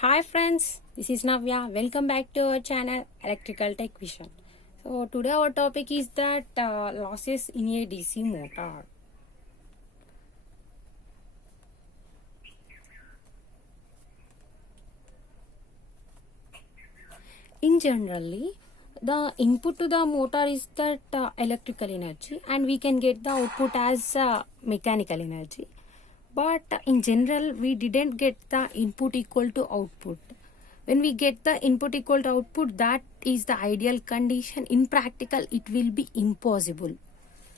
Hi friends, this is Navya. Welcome back to our channel Electrical Tech Vision. So today our topic is that losses in a DC motor. In generally, the input to the motor is that electrical energy, and we can get the output as mechanical energy. But in general, we didn't get the input equal to output. When we get the input equal to output, that is the ideal condition. In practical, it will be impossible.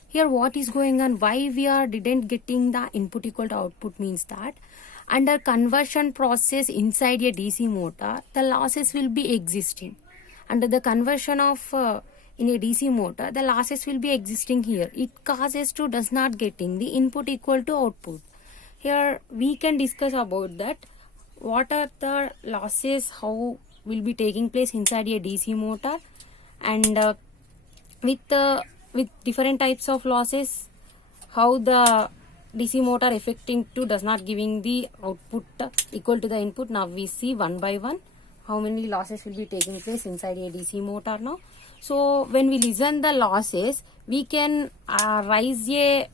Here what is going on, why we are didn't getting the input equal to output means that under conversion process inside a DC motor, the losses will be existing. Under the conversion of in a DC motor, the losses will be existing here. It causes to does not getting the input equal to output. Here we can discuss about that. What are the losses, how will be taking place inside a DC motor, and with different types of losses, how the DC motor affecting to does not giving the output equal to the input. Now we see one by one how many losses will be taking place inside a DC motor now. So when we listen the losses, we can raise a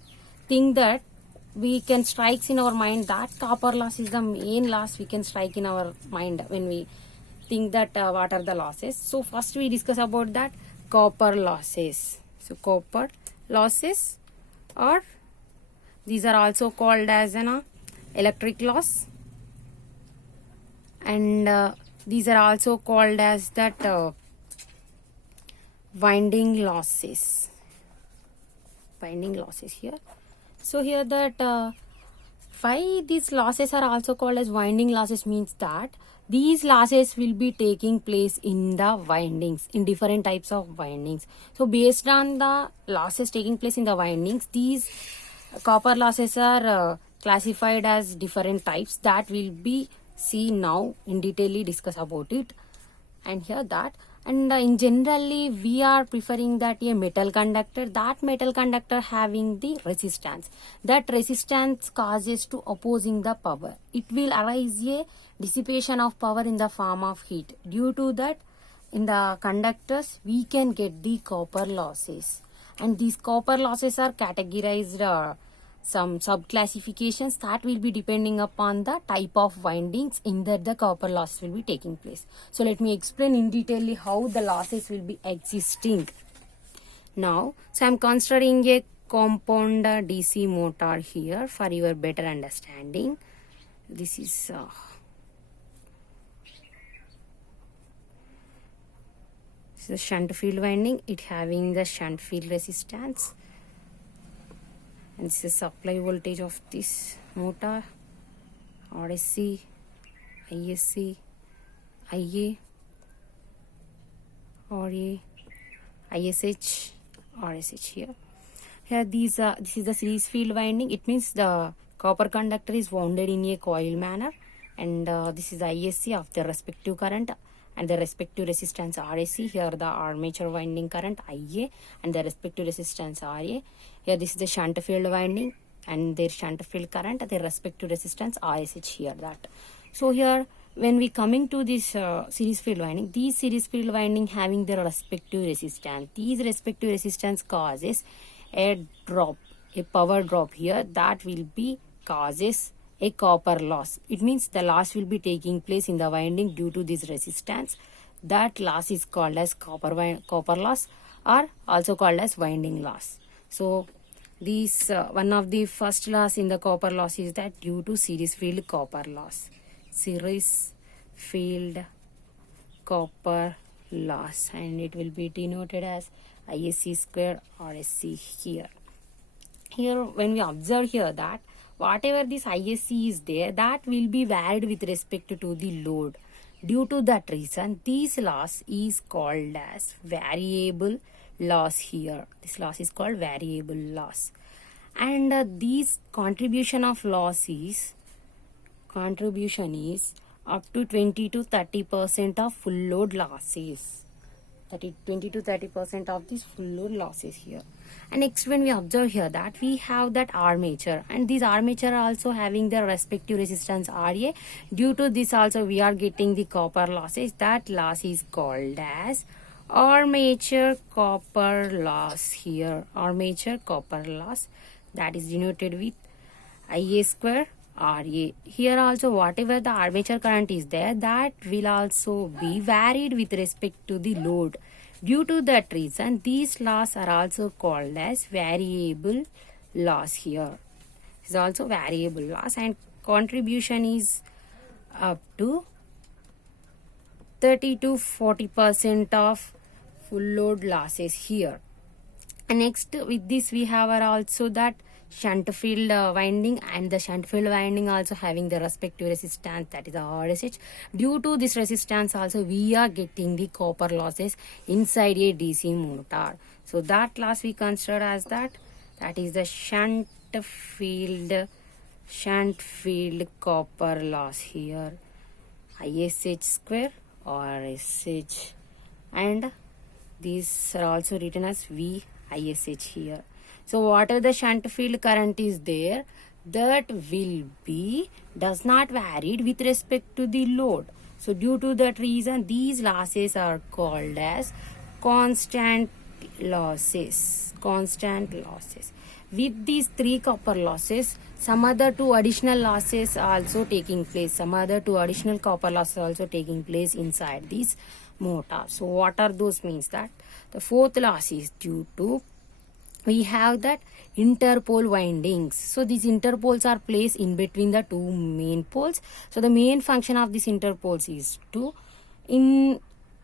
thing that we can strike in our mind that copper loss is the main loss we can strike in our mind when we think that what are the losses. So first we discuss about that copper losses. So copper losses, or these are also called as an electric loss, and these are also called as that winding losses. Winding losses here. So here that why these losses are also called as winding losses means that these losses will be taking place in the windings, in different types of windings. So based on the losses taking place in the windings, these copper losses are classified as different types that will be seen now in detail discuss about it. And here that, and in generally we are preferring that a metal conductor, that metal conductor having the resistance, that resistance causes to opposing the power. It will arise a dissipation of power in the form of heat. Due to that, in the conductors we can get the copper losses, and these copper losses are categorized some sub-classifications that will be depending upon the type of windings in that the copper loss will be taking place. So let me explain in detail how the losses will be existing. Now, so I am considering a compound DC motor here for your better understanding. This is the shunt field winding, it having the shunt field resistance, and this is supply voltage of this motor, RSC, ISC, IA, RA, ISH, RSH here. Here this is the series field winding. It means the copper conductor is wounded in a coil manner, and this is the ISC of the respective current and the respective resistance RAC. Here the armature winding current IA and the respective resistance RA. Here this is the shunt field winding and their shunt field current, their respective resistance RSH here that. So here when we coming to this series field winding, these series field winding having their respective resistance. These respective resistance causes a drop, a power drop here that will be causes a copper loss. It means the loss will be taking place in the winding due to this resistance. That loss is called as copper loss, or also called as winding loss. So these one of the first loss in the copper loss is that due to series field copper loss. Series field copper loss, and it will be denoted as ISC square RSC here. Here when we observe here that whatever this ISC is there, that will be varied with respect to the load. Due to that reason, this loss is called as variable loss here. This loss is called variable loss. And this contribution of loss is up to 20 to 30% of full load losses. 20 to 30% of this full load losses here. And next, when we observe here that we have that armature, and these armature are also having their respective resistance Ra. Due to this also we are getting the copper losses. That loss is called as armature copper loss here. Armature copper loss, that is denoted with Ia square Ra. Here also whatever the armature current is there, that will also be varied with respect to the load. Due to that reason, these loss are also called as variable loss here. This is also variable loss, and contribution is up to 30 to 40% of full load losses here. And next, with this we have also that shunt field winding, and the shunt field winding also having the respective resistance, that is the RSH. Due to this resistance also we are getting the copper losses inside a DC motor. So that loss we consider as that is the shunt field copper loss here, ISH square RSH, and these are also written as VISH here. So whatever the shunt field current is there, that will be does not vary with respect to the load. So due to that reason, these losses are called as constant losses. With these three copper losses, some other two additional losses also taking place. Some other two additional copper losses also taking place inside this motor. So what are those? Means that the fourth loss is due to we have that interpole windings. So these interpoles are placed in between the two main poles. So the main function of these interpoles is to in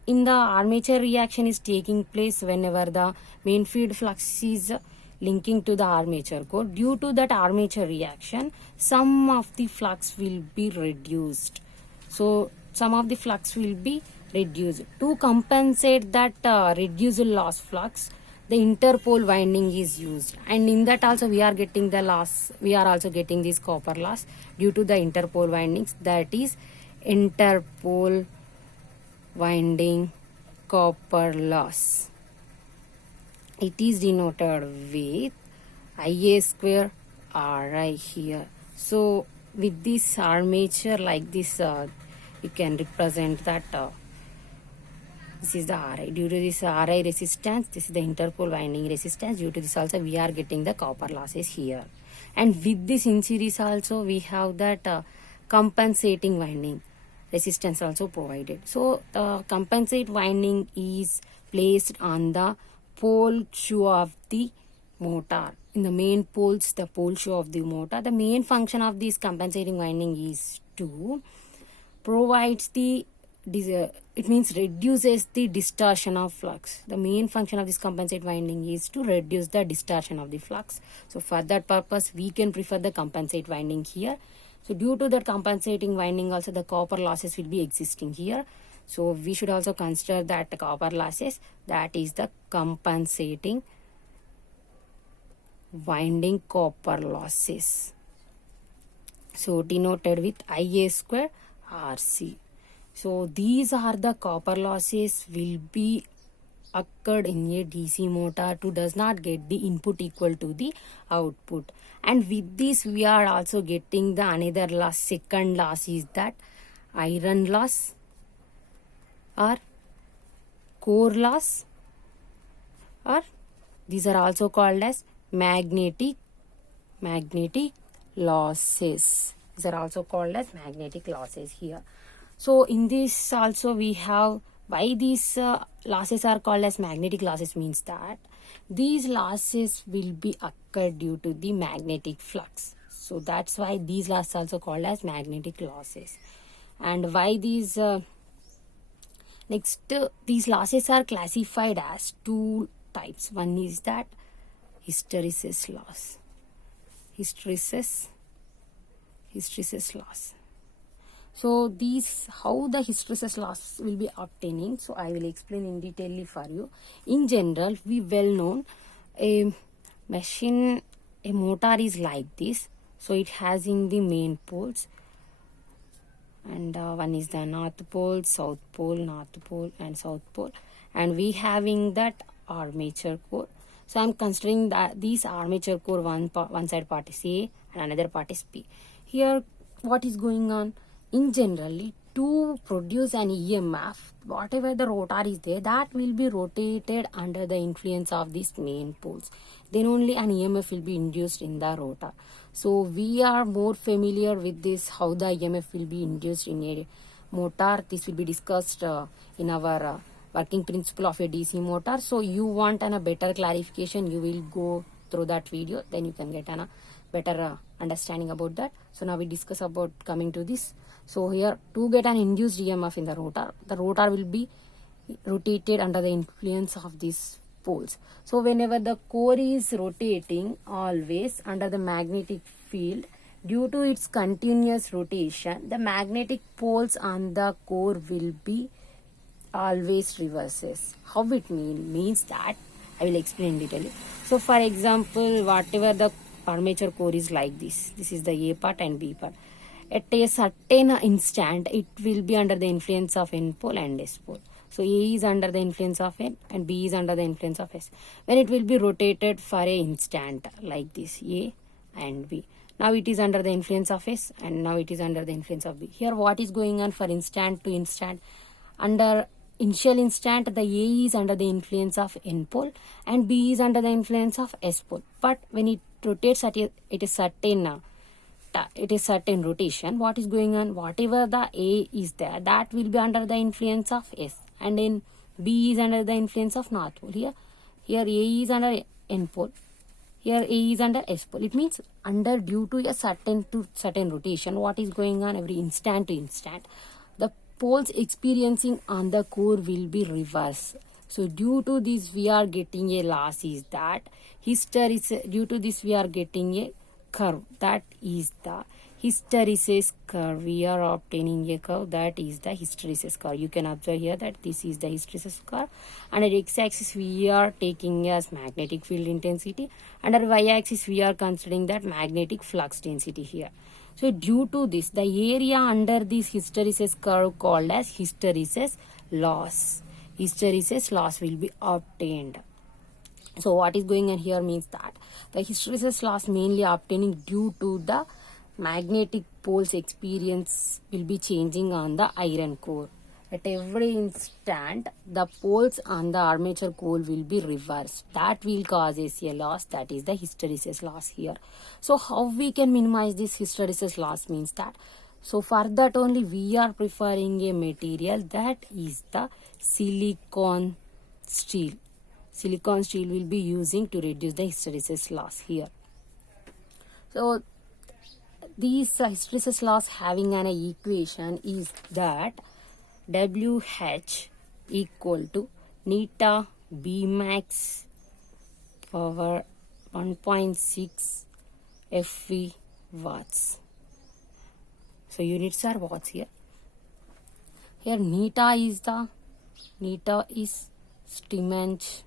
the armature reaction is taking place whenever the main field flux is linking to the armature core. Due to that armature reaction, some of the flux will be reduced. So some of the flux will be reduced. To compensate that reduced loss flux, the interpole winding is used, and in that also we are getting the loss. We are also getting this copper loss due to the interpole windings, that is interpole winding copper loss. It is denoted with Ia square Ri here. So with this armature like this, you can represent that this is the Ri. Due to this Ri resistance, this is the interpole winding resistance. Due to this also we are getting the copper losses here. And with this in series also we have that compensating winding resistance also provided. So the compensate winding is placed on the pole shoe of the motor. In the main poles, the pole shoe of the motor. The main function of this compensating winding is to provides the it means reduces the distortion of flux. The main function of this compensate winding is to reduce the distortion of the flux. So for that purpose we can prefer the compensate winding here. So due to that compensating winding also the copper losses will be existing here. So we should also consider that copper losses, that is the compensating winding copper losses. So denoted with Ia square RC. So these are the copper losses will be occurred in a DC motor to does not get the input equal to the output. And with this we are also getting the another loss. Second loss is that iron loss or core loss, or these are also called as magnetic losses. These are also called as magnetic losses here. So in this also we have why these losses are called as magnetic losses, means that these losses will be occurred due to the magnetic flux. So that's why these losses also called as magnetic losses. And why these these losses are classified as two types. One is that hysteresis loss. Hysteresis loss. So these how the hysteresis loss will be obtaining. So I will explain in detail for you. In general, we well known a motor is like this. So it has in the main poles, and one is the north pole, south pole, north pole and south pole, and we having that armature core. So I'm considering that these armature core, one side part is A and another part is B. Here what is going on? In generally, to produce an EMF, whatever the rotor is there, that will be rotated under the influence of these main poles. Then only an EMF will be induced in the rotor. So we are more familiar with this, how the EMF will be induced in a motor. This will be discussed in our working principle of a DC motor. So you want a better clarification, you will go through that video, then you can get a better understanding about that. So now we discuss about coming to this. So here, to get an induced EMF in the rotor will be rotated under the influence of these poles. So whenever the core is rotating, always under the magnetic field, due to its continuous rotation, the magnetic poles on the core will be always reverses. How it means that I will explain in detail. So for example, whatever the armature core is like this is the A part and B part. At a certain instant, it will be under the influence of N pole and S pole. So A is under the influence of N and B is under the influence of S. When it will be rotated for a instant like this, A and B. Now it is under the influence of S and now it is under the influence of B. Here what is going on for instant to instant? Under initial instant, the A is under the influence of N pole and B is under the influence of S pole. But when it rotates at it is certain rotation, what is going on? Whatever the A is there, that will be under the influence of S, and then B is under the influence of north pole. Here A is under N pole, here A is under S pole. It means under due to a certain rotation, what is going on every instant to instant, the poles experiencing on the core will be reversed. So due to this we are getting a loss, is that hysteresis. Due to this we are getting a curve, that is the hysteresis curve. We are obtaining a curve, that is the hysteresis curve. You can observe here that this is the hysteresis curve. Under x-axis we are taking as magnetic field intensity. Under y-axis we are considering that magnetic flux density here. So due to this, the area under this hysteresis curve called as hysteresis loss. Hysteresis loss will be obtained. So what is going on here means that the hysteresis loss mainly obtaining due to the magnetic poles experience will be changing on the iron core. At every instant, the poles on the armature core will be reversed. That will cause a loss, that is the hysteresis loss here. So how we can minimize this hysteresis loss means that, so for that only we are preferring a material that is the silicon steel. Silicon steel will be using to reduce the hysteresis loss here. So these hysteresis loss having an equation is that WH equal to neta B max power 1.6 FV watts. So units are watts here. Here neta is Steinmetz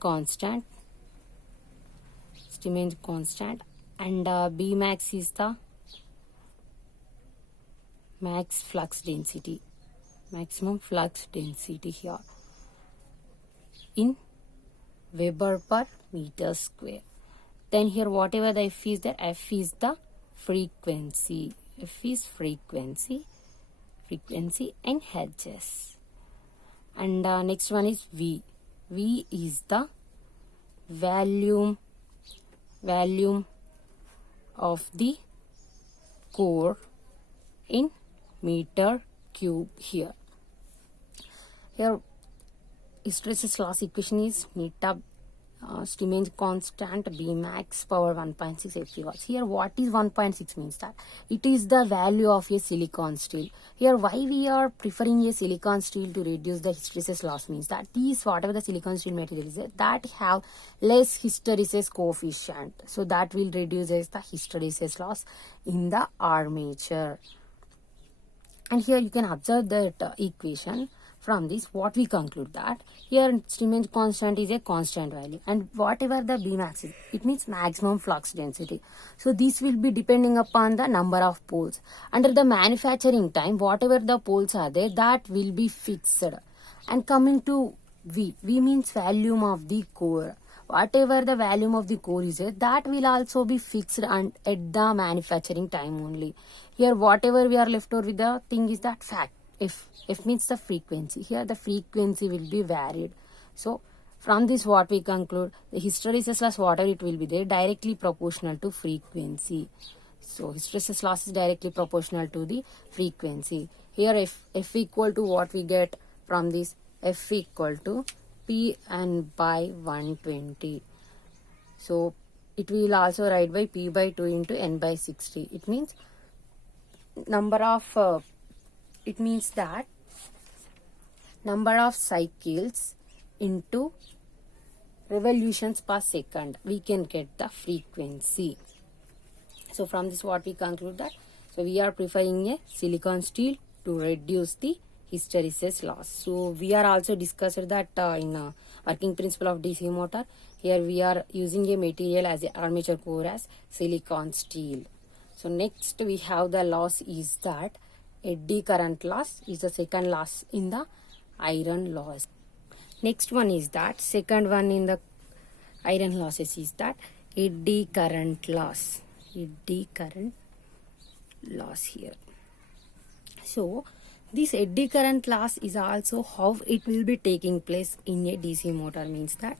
constant, and B max is the max flux density, maximum flux density here in Weber per meter square. Then here whatever the F is there, F is the frequency, F is frequency and hertz. And next one is V. V is the volume of the core in meter cube here. Here hysteresis loss equation is neta Steinmetz constant B max power 1.6 FV watts. Here what is 1.6 means that it is the value of a silicon steel. Here why we are preferring a silicon steel to reduce the hysteresis loss means that these whatever the silicon steel material is that have less hysteresis coefficient. So that will reduce the hysteresis loss in the armature. And here you can observe that equation. from this, what we conclude that here remains constant is a constant value, and whatever the Bmax is, it means maximum flux density. So this will be depending upon the number of poles. Under the manufacturing time, whatever the poles are there, that will be fixed. And coming to V means volume of the core. Whatever the volume of the core is there, that will also be fixed and at the manufacturing time only. Here whatever we are left over with the thing is that fact. F means the frequency. Here the frequency will be varied. So from this what we conclude, the hysteresis loss whatever it will be there directly proportional to frequency. So hysteresis loss is directly proportional to the frequency. Here F equal to what we get from this, F equal to P and by 120. So it will also write by P by 2 into N by 60. It means number of it means that number of cycles into revolutions per second, we can get the frequency. So from this what we conclude that, so we are preferring a silicon steel to reduce the hysteresis loss. So we are also discussed that in working principle of DC motor, here we are using a material as a armature core as silicon steel. So next we have the loss is that eddy current loss is the second loss in the iron loss. Next one is that second one in the iron losses is that eddy current loss. Eddy current loss here. So this eddy current loss is also how it will be taking place in a DC motor, means that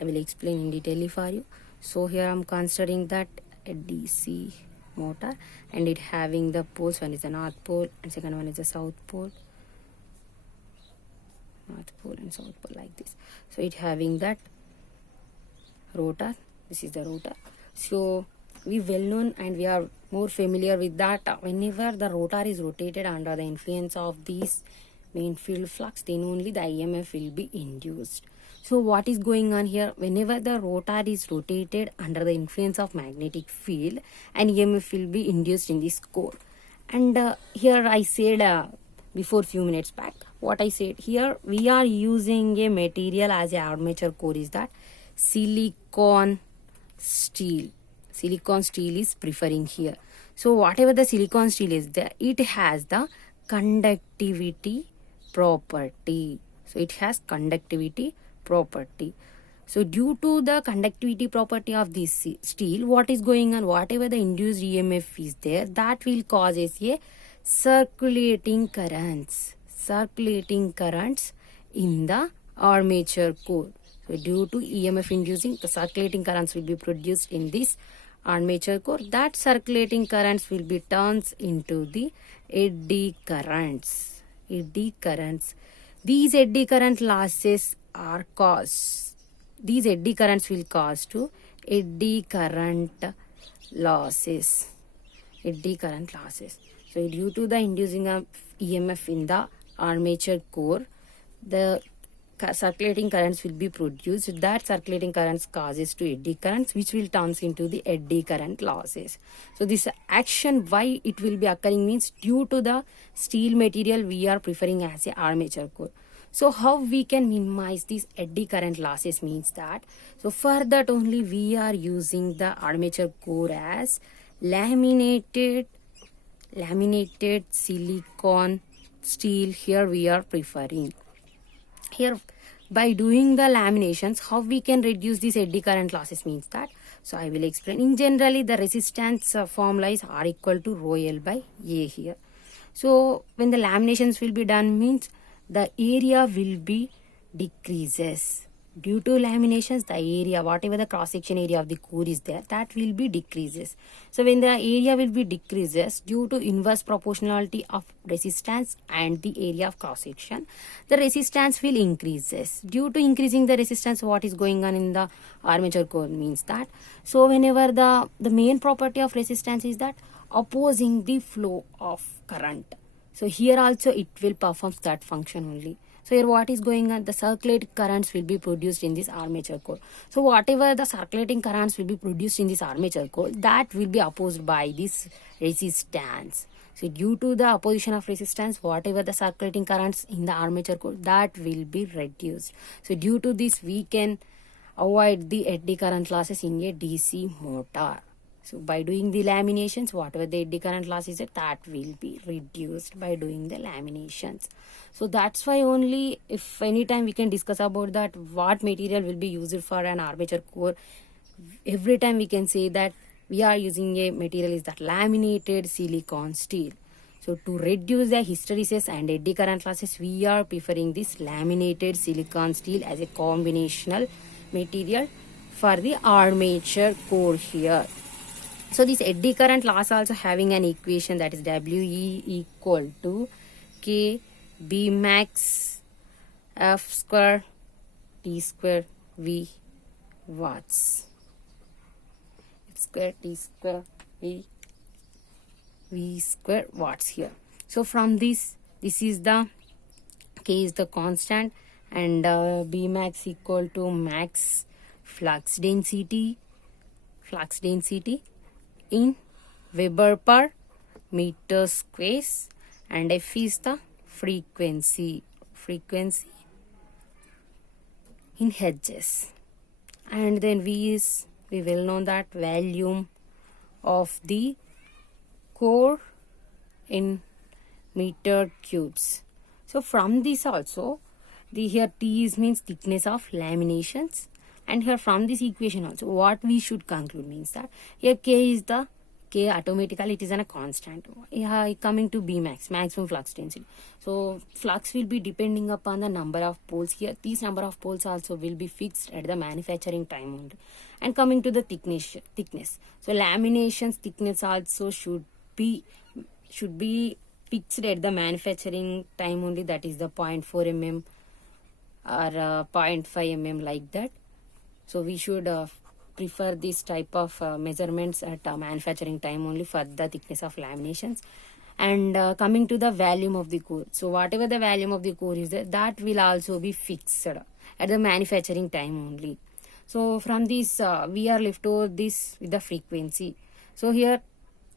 I will explain in detail for you. So here I am considering that a DC motor and it having the poles, one is the north pole and second one is the south pole, north pole and south pole like this. So it having that rotor, this is the rotor. So we well known and we are more familiar with that whenever the rotor is rotated under the influence of this main field flux, then only the EMF will be induced. So what is going on here, whenever the rotor is rotated under the influence of magnetic field, an EMF will be induced in this core. And here I said before few minutes back, what I said here, we are using a material as a armature core is that silicon steel. Silicon steel is preferring here. So whatever the silicon steel is there, it has the conductivity property. So it has conductivity property. So due to the conductivity property of this steel, what is going on, whatever the induced EMF is there, that will causes a circulating currents in the armature core. So due to EMF inducing, the circulating currents will be produced in this armature core. That circulating currents will be turned into the eddy currents. Eddy currents. These eddy current losses are caused. These eddy currents will cause to eddy current losses. Eddy current losses. So due to the inducing of EMF in the armature core, the circulating currents will be produced. That circulating currents causes to eddy currents, which will turns into the eddy current losses. So this action why it will be occurring means due to the steel material we are preferring as a armature core. So how we can minimize these eddy current losses means that, so for that only we are using the armature core as laminated silicon steel. Here we are preferring. Here by doing the laminations, how we can reduce these eddy current losses means that, so I will explain. In generally the resistance formula is R equal to rho L by A here. So when the laminations will be done means the area will be decreases. Due to laminations, the area, whatever the cross section area of the core is there, that will be decreases. So when the area will be decreases due to inverse proportionality of resistance and the area of cross section, the resistance will increases. Due to increasing the resistance, what is going on in the armature core means that, so whenever the main property of resistance is that opposing the flow of current. So here also it will perform that function only. So here what is going on, the circulating currents will be produced in this armature core. So whatever the circulating currents will be produced in this armature core, that will be opposed by this resistance. So due to the opposition of resistance, whatever the circulating currents in the armature core, that will be reduced. So due to this, we can avoid the eddy current losses in a DC motor. So by doing the laminations, whatever the eddy current loss is, that will be reduced by doing the laminations. So that's why only if anytime we can discuss about that what material will be used for an armature core, every time we can say that we are using a material is that laminated silicon steel. So to reduce the hysteresis and eddy current losses, we are preferring this laminated silicon steel as a combinational material for the armature core here. So this eddy current loss also having an equation, that is WE equal to K B max F square T square V watts. F square T square V square watts here. So from this is the K is the constant, and B max equal to max flux density in Weber per meter square, and F is the frequency in hertz, and then V is, we will know that volume of the core in meter cubes. So from this also, the here T is means thickness of laminations, and here from this equation also what we should conclude means that here K is the K automatically it is a constant. Yeah, coming to B max, maximum flux density. So flux will be depending upon the number of poles here. These number of poles also will be fixed at the manufacturing time only. And coming to the thickness. So laminations thickness also should be fixed at the manufacturing time only, that is the 0.4 mm or 0.5 mm like that. So we should prefer this type of measurements at manufacturing time only for the thickness of laminations. And coming to the volume of the core, so whatever the volume of the core is there, that will also be fixed at the manufacturing time only. So from this we are left over this with the frequency. So here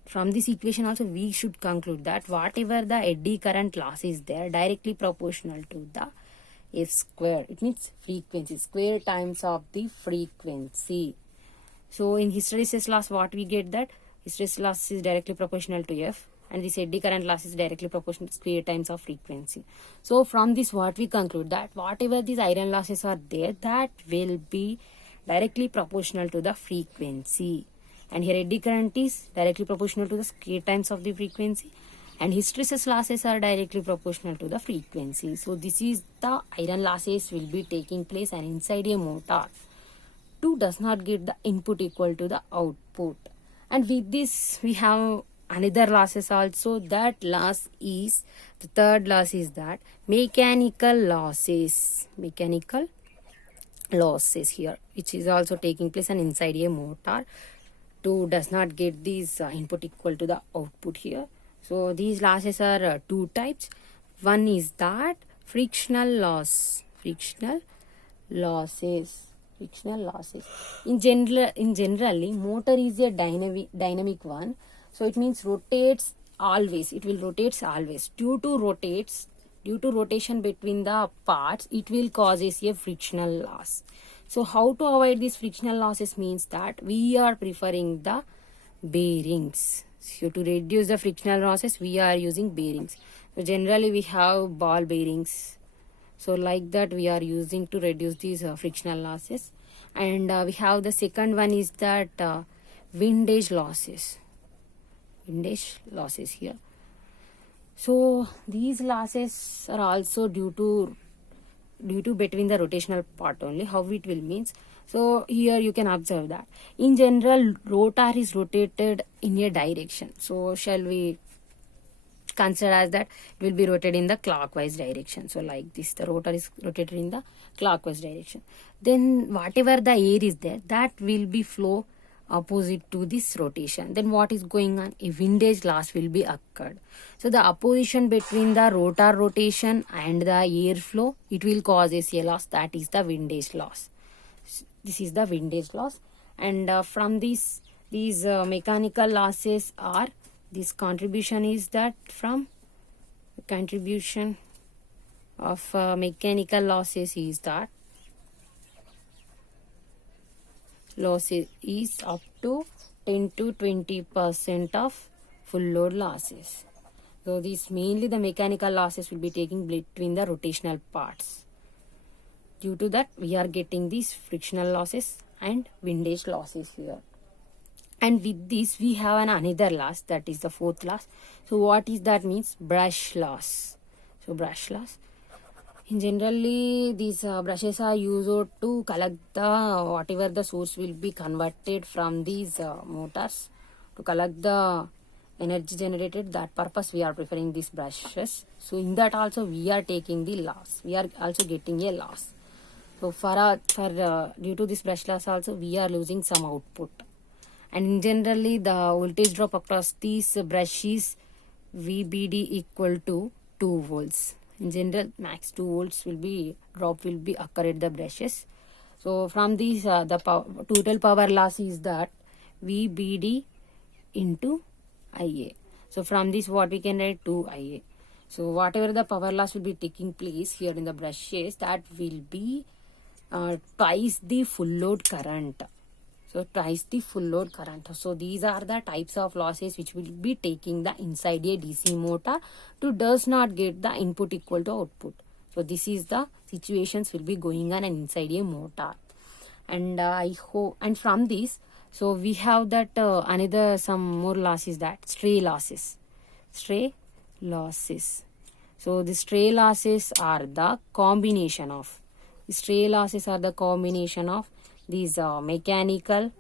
from this equation also we should conclude that whatever the eddy current loss is there, directly proportional to the F square. It means frequency square times of the frequency. So in hysteresis loss, what we get, that hysteresis loss is directly proportional to F, and this eddy current loss is directly proportional to square times of frequency. So from this what we conclude, that whatever these iron losses are there, that will be directly proportional to the frequency. And here eddy current is directly proportional to the square times of the frequency, and hysteresis losses are directly proportional to the frequency. So this is the iron losses will be taking place, and inside a motor 2 does not get the input equal to the output. And with this we have another losses also. That loss is, the third loss is that mechanical losses here, which is also taking place and inside a motor 2 does not get these input equal to the output here. So these losses are two types. One is that frictional losses. In generally, motor is a dynamic one. So it means rotates always. It will rotates always. Due to rotation between the parts, it will causes a frictional loss. So how to avoid these frictional losses means that we are preferring the bearings. So to reduce the frictional losses, we are using bearings. So generally we have ball bearings. So like that we are using to reduce these frictional losses. And we have the second one is that windage losses. Here. So these losses are also due to between the rotational part only. How it will means. So here you can observe that in general rotor is rotated in a direction. So shall we consider as that it will be rotated in the clockwise direction. So like this, the rotor is rotated in the clockwise direction. Then whatever the air is there, that will be flow opposite to this rotation. Then what is going on? A windage loss will be occurred. So the opposition between the rotor rotation and the air flow, it will cause a loss, that is the windage loss. This is the windage loss. And from these mechanical losses are This contribution is that from contribution of mechanical losses is that losses is up to 10 to 20% of full load losses. So this mainly the mechanical losses will be taking between the rotational parts. Due to that, we are getting these frictional losses and windage losses here. And with this, we have another loss, that is the fourth loss. So what is that means? Brush loss. So brush loss. In generally, these brushes are used to collect the whatever the source will be converted from these motors to collect the energy generated. That purpose we are preferring these brushes. So in that also we are taking the loss. We are also getting a loss. So due to this brush loss also we are losing some output. And generally the voltage drop across these brushes VBD equal to 2 volts. In general, max 2 volts drop will be occur at the brushes. So from these total power loss is that VBD into IA. So from this what we can write 2IA. So whatever the power loss will be taking place here in the brushes, that will be twice the full load current. So twice the full load current. So these are the types of losses which will be taking the inside a DC motor to does not get the input equal to output. So this is the situations will be going on inside a motor. And I hope, and from this, so we have that another some more losses, that stray losses. Stray losses. So the stray losses are the combination of these mechanical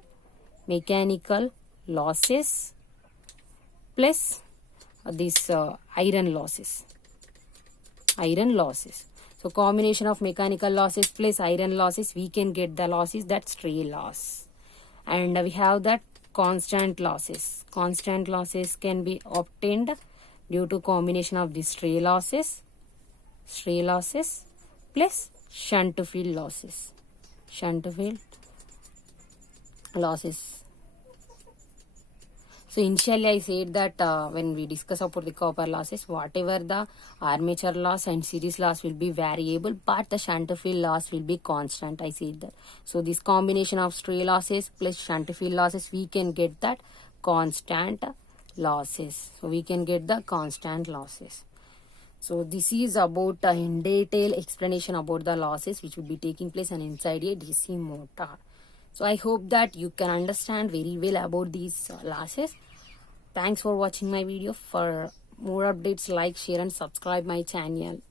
losses plus these iron losses. So combination of mechanical losses plus iron losses, we can get the losses, that stray loss. And we have that constant losses. Constant losses can be obtained due to combination of these stray losses plus shunt field losses. So initially I said that when we discuss about the copper losses, whatever the armature loss and series loss will be variable, but the shunt field loss will be constant. I said that. So this combination of stray losses plus shunt field losses, we can get that constant losses. So this is about in detail explanation about the losses which will be taking place inside a DC motor. So I hope that you can understand very well about these losses. Thanks for watching my video. For more updates, like, share and subscribe my channel.